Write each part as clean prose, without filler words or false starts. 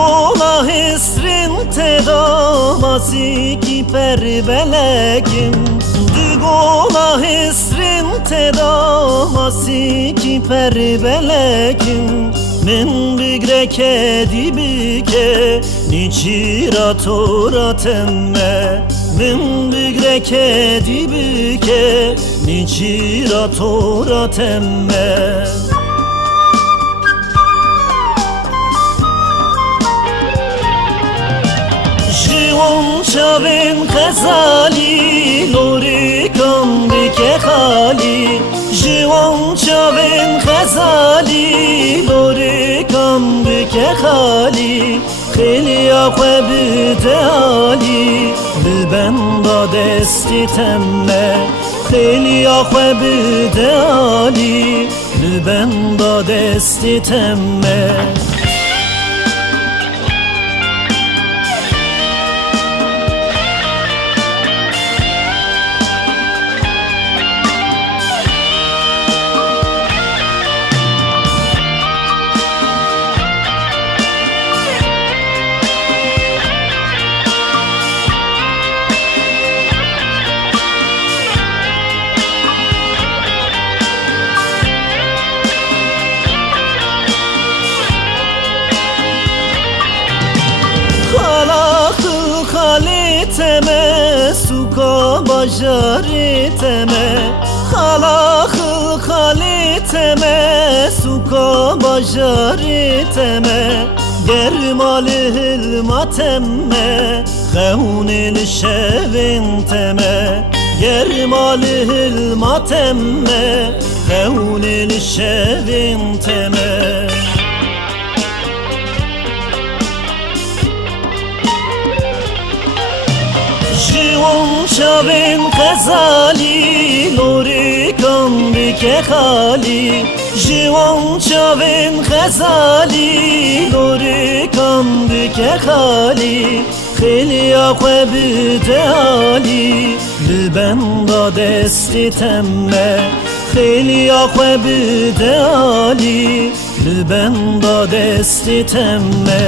Ola hesrin tedamasi ki perbelekim Dügola hesrin tedamasi ki perbelekim Min bigreke dibike niçira temme Min bigreke dibike niçira temme Çavên xezalî lorîkan bike xalî Ji wan çavên xezalî lorîkan bike xalî Xêliya xwe bide alî bi benda destê temme Xêliya xwe bide alî bi benda destê temme Teme suka bajari teme Halakıl teme suka bajari teme Germali hilma temme Khevnil şevin teme Germali hilma temme Khevnil şevin teme Jiwan çavên xezalî lorîkan bike xalî Jiwan çavên xezalî lorîkan bike xalî Xêliya xwe bide alî li benda destê temme Xêliya xwe bide alî li benda destê temme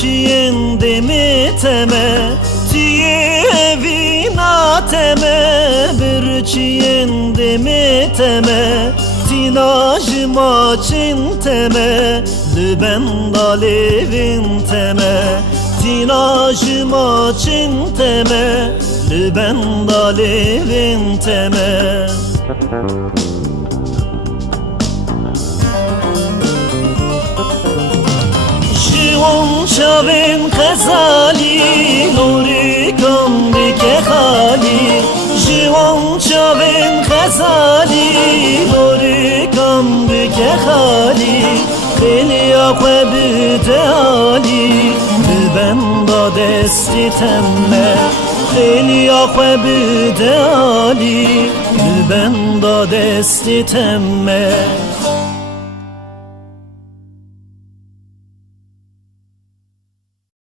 Çiyen demi teme Tiye evina teme Bir çiyen demi teme Tinajma çin teme Lübenda levin teme Tinajma çin teme Lübenda levin teme Jiwan çavên xezalî lorîkan bike xalî Jiwan çavên xezalî lorîkan bike xalî Xêliya xwe bide alî bi benda destê temme Xêliya xwe bide alî bi benda destê temme